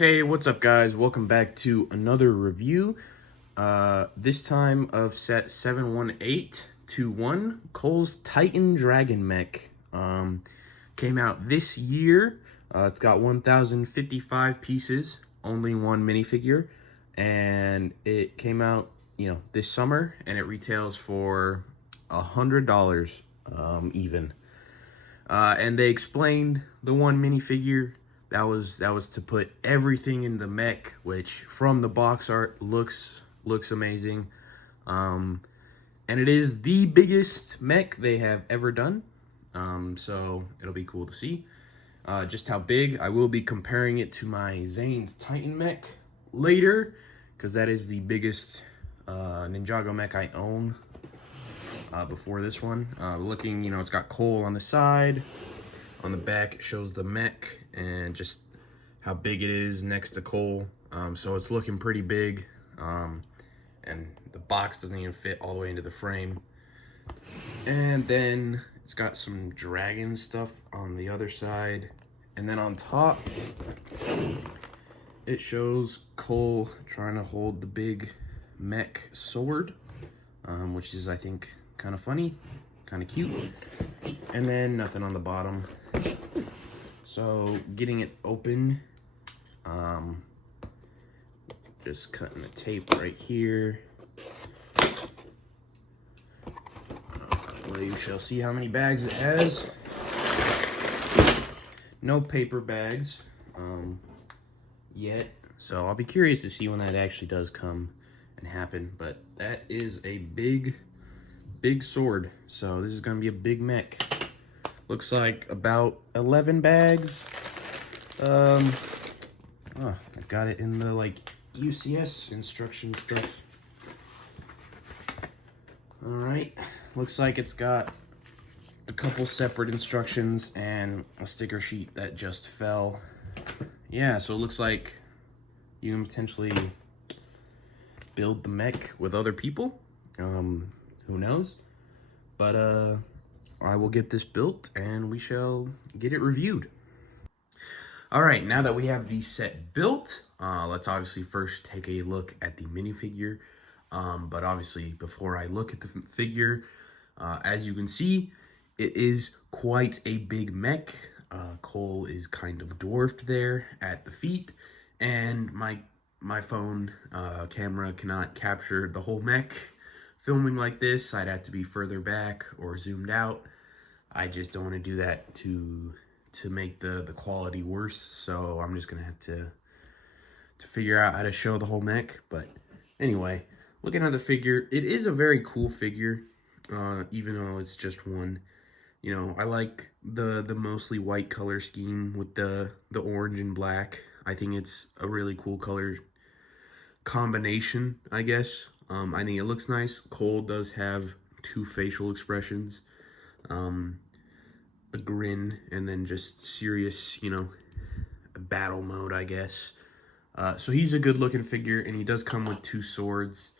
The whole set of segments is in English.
Hey, what's up guys? Welcome back to another review. This time of set 71821, Cole's Titan Dragon Mech. Came out this year. It's got 1,055 pieces, only one minifigure, and it came out, this summer, and it retails for $100, even. And they explained the one minifigure. That was to put everything in the mech, which from the box art looks amazing. And it is the biggest mech they have ever done. So it'll be cool to see just how big. I will be comparing it to my Zane's Titan mech later, because that is the biggest Ninjago mech I own before this one. Looking, it's got Cole on the side. On the back, it shows the mech and just how big it is next to Cole. So it's looking pretty big. And the box doesn't even fit all the way into the frame. And then it's got some dragon stuff on the other side. And then on top, it shows Cole trying to hold the big mech sword, which is, I think, kind of funny, kind of cute. And then nothing on the bottom. So getting it open, just cutting the tape right here. Well, you shall see how many bags it has. No paper bags yet, so I'll be curious to see when that actually does come and happen. But that is a big sword, so this is gonna be a big mech. Looks like about 11 bags. I got it in the UCS instruction stuff. All right, looks like it's got a couple separate instructions and a sticker sheet that just fell. Yeah, so it looks like you can potentially build the mech with other people. Who knows? But I will get this built and we shall get it reviewed. All right, now that we have the set built, let's obviously first take a look at the minifigure. But obviously, before I look at the figure, as you can see, it is quite a big mech. Cole is kind of dwarfed there at the feet, and my phone camera cannot capture the whole mech. Filming like this, I'd have to be further back or zoomed out. I just don't want to do that to make the quality worse, so I'm just gonna have to figure out how to show the whole mech. But anyway, looking at the figure, it is a very cool figure, even though it's just one. I like the mostly white color scheme with the orange and black. I think it's a really cool color combination, I guess. I think it looks nice. Cole does have two facial expressions, a grin and then just serious, battle mode, I guess. So he's a good looking figure, and he does come with two swords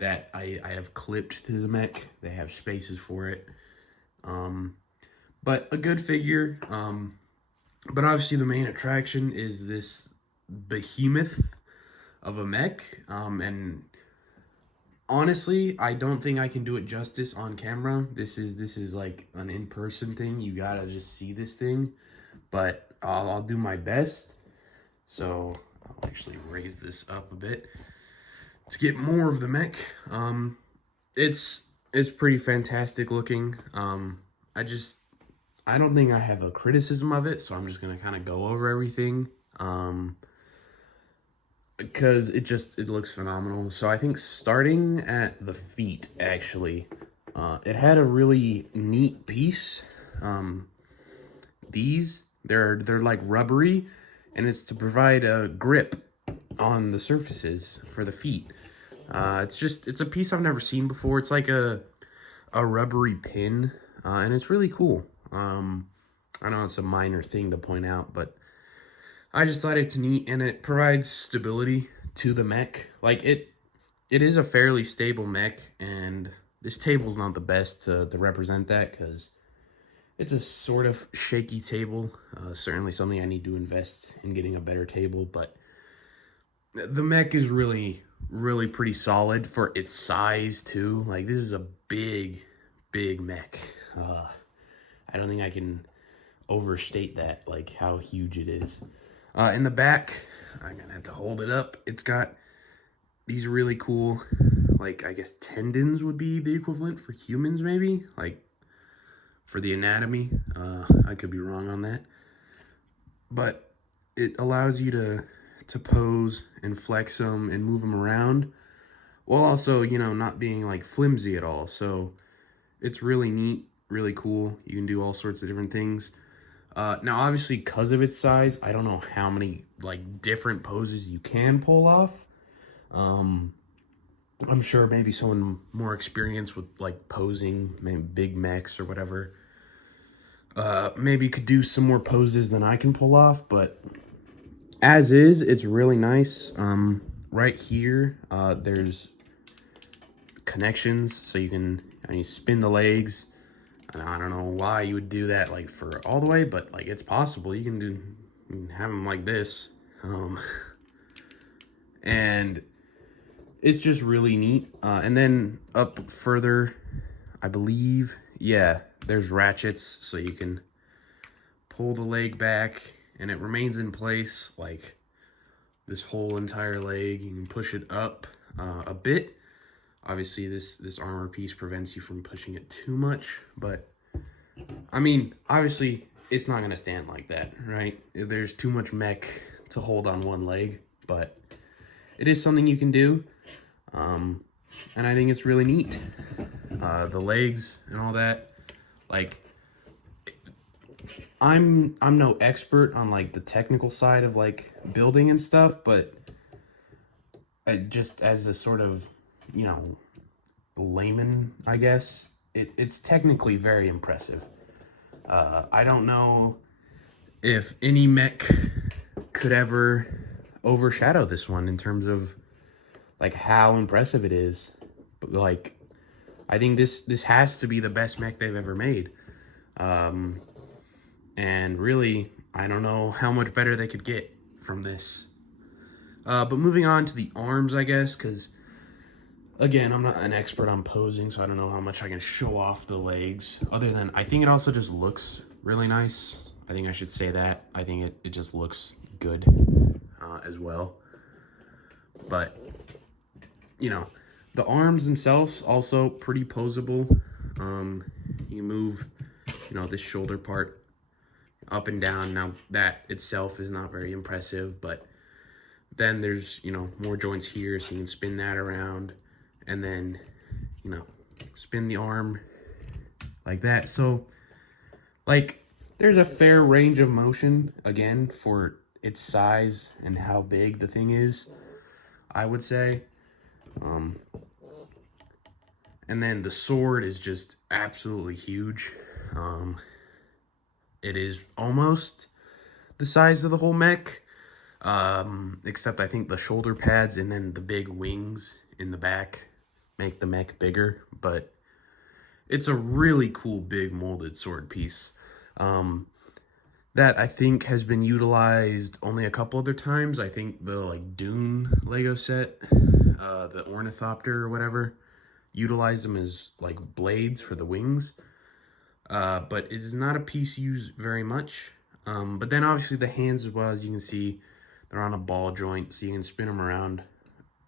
that I have clipped to the mech. They have spaces for it. But a good figure. But obviously the main attraction is this behemoth of a mech. And honestly, I don't think I can do it justice on camera. This is like an in-person thing. You gotta just see this thing. But I'll do my best. So I'll actually raise this up a bit to get more of the mech. It's pretty fantastic looking. I don't think I have a criticism of it, so I'm just gonna kind of go over everything. Because it looks phenomenal. So I think starting at the feet, actually, it had a really neat piece. They're like rubbery, and it's to provide a grip on the surfaces for the feet. It's a piece I've never seen before. It's like a rubbery pin, and it's really cool. I know it's a minor thing to point out, but I just thought it's neat, and it provides stability to the mech. Like, it is a fairly stable mech, and this table's not the best to represent that, because it's a sort of shaky table. Certainly something I need to invest in getting a better table, but The mech is really pretty solid for its size too. Like, this is a big mech. I don't think I can overstate that, like how huge it is. In the back, I'm gonna have to hold it up. It's got these really cool, like, I guess tendons would be the equivalent for humans, maybe, like for the anatomy. I could be wrong on that, but it allows you to pose and flex them and move them around, while also, you know, not being like flimsy at all. So it's really neat, really cool. You can do all sorts of different things. Now, obviously, because of its size, I don't know how many like different poses you can pull off. I'm sure maybe someone more experienced with like posing, maybe big mechs or whatever, maybe could do some more poses than I can pull off. But as is, it's really nice. Right here, there's connections, so you can, I mean, spin the legs. And I don't know why you would do that like for all the way, but like it's possible. You can have them like this, and it's just really neat. And then up further, I believe, yeah, there's ratchets, so you can pull the leg back and it remains in place, like this whole entire leg. You can push it up a bit. Obviously, this armor piece prevents you from pushing it too much, but I mean, obviously, it's not gonna stand like that, right? There's too much mech to hold on one leg, but it is something you can do, and I think it's really neat. The legs and all that, like, I'm no expert on like the technical side of like building and stuff, but just as a sort of, you know, layman, I guess, it's technically very impressive. I don't know if any mech could ever overshadow this one in terms of like how impressive it is. But like, I think this has to be the best mech they've ever made. And really, I don't know how much better they could get from this. But moving on to the arms, I guess, because again, I'm not an expert on posing, so I don't know how much I can show off the legs. Other than, I think it also just looks really nice. I think I should say that. I think it just looks good as well. But, you know, the arms themselves also pretty posable. You move, you know, this shoulder part up and down. Now, that itself is not very impressive, but then there's, you know, more joints here, so you can spin that around. And then, you know, spin the arm like that. So, like, there's a fair range of motion, again, for its size and how big the thing is, I would say. And then the sword is just absolutely huge. It is almost the size of the whole mech, except I think the shoulder pads and then the big wings in the back make the mech bigger, but it's a really cool big molded sword piece that I think has been utilized only a couple other times. I think the like Dune Lego set, the Ornithopter or whatever, utilized them as like blades for the wings, but it is not a piece used very much. But then obviously the hands as well, as you can see, they're on a ball joint, so you can spin them around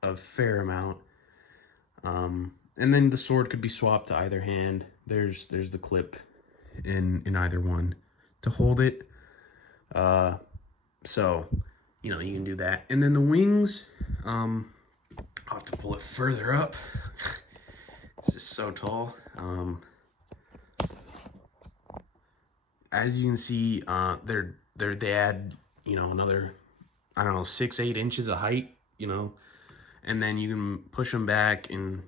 a fair amount. And then the sword could be swapped to either hand. There's the clip in either one to hold it. So, you know, you can do that. And then the wings, I'll have to pull it further up. This is so tall. As you can see, they add, you know, another, I don't know, 6-8 inches of height, you know, and then you can push them back and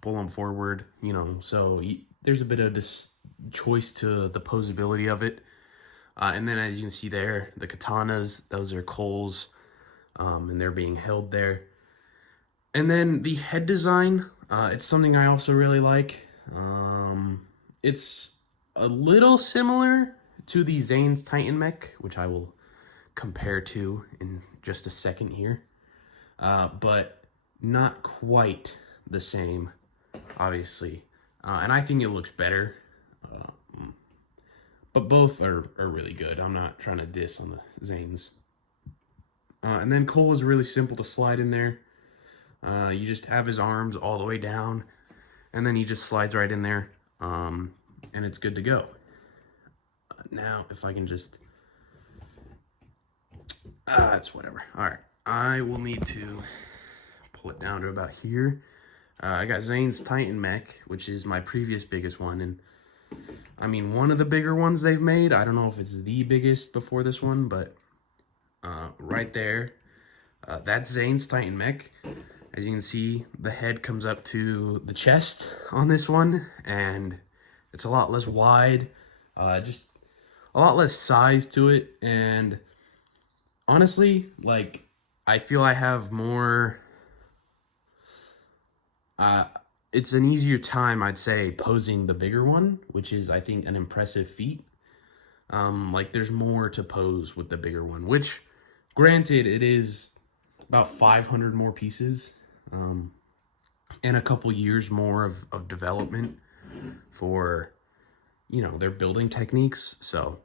pull them forward, you know, so there's a bit of this choice to the posability of it. And then as you can see there, the katanas, those are Cole's, and they're being held there. And then the head design, it's something I also really like. It's a little similar to the Zane's Titan mech, which I will compare to in just a second here. but not quite the same, obviously. And I think it looks better. But both are really good. I'm not trying to diss on the Zanes. And then Cole is really simple to slide in there. You just have his arms all the way down, and then he just slides right in there, and it's good to go. Now, if I can just... it's whatever. All right. I will need to pull it down to about here. I got Zane's Titan Mech, which is my previous biggest one, and I mean, one of the bigger ones they've made. I don't know if it's the biggest before this one, but right there, that's Zane's Titan Mech. As you can see, the head comes up to the chest on this one, and it's a lot less wide, just a lot less size to it, and honestly, like, I feel I have more, it's an easier time, I'd say, posing the bigger one, which is, I think, an impressive feat. Like, there's more to pose with the bigger one, which, granted, it is about 500 more pieces, and a couple years more of development for, you know, their building techniques. So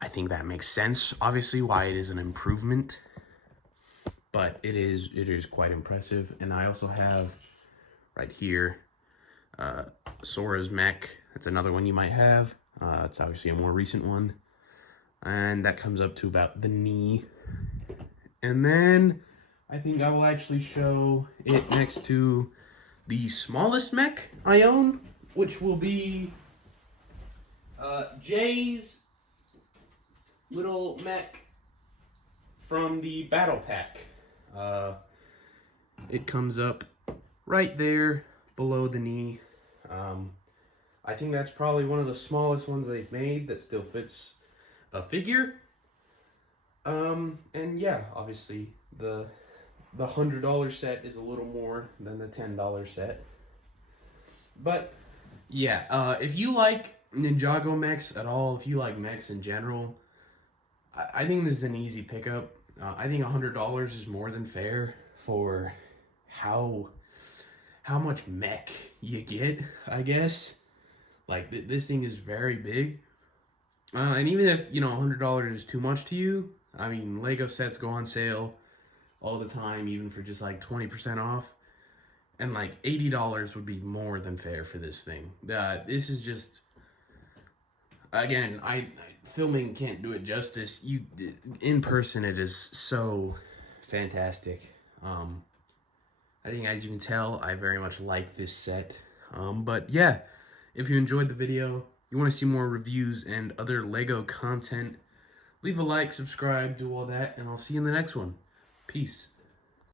I think that makes sense, obviously, why it is an improvement, but it is quite impressive. And I also have right here Sora's Mech. That's another one you might have. It's obviously a more recent one, and that comes up to about the knee. And then I think I will actually show it next to the smallest mech I own, which will be Jay's little mech from the battle pack. It comes up right there below the knee. I think that's probably one of the smallest ones they've made that still fits a figure. And yeah, obviously the $100 set is a little more than the $10 set. But yeah, if you like Ninjago mechs at all, if you like mechs in general, I think this is an easy pickup. I think $100 is more than fair for how much mech you get, I guess. Like, this thing is very big. And even if, you know, $100 is too much to you, I mean, Lego sets go on sale all the time, even for just like 20% off. And like $80 would be more than fair for this thing. This is just, again, filming can't do it justice. In person, it is so fantastic. I think, as you can tell, I very much like this set. But yeah, if you enjoyed the video, you want to see more reviews and other Lego content, leave a like, subscribe, do all that, and I'll see you in the next one. Peace.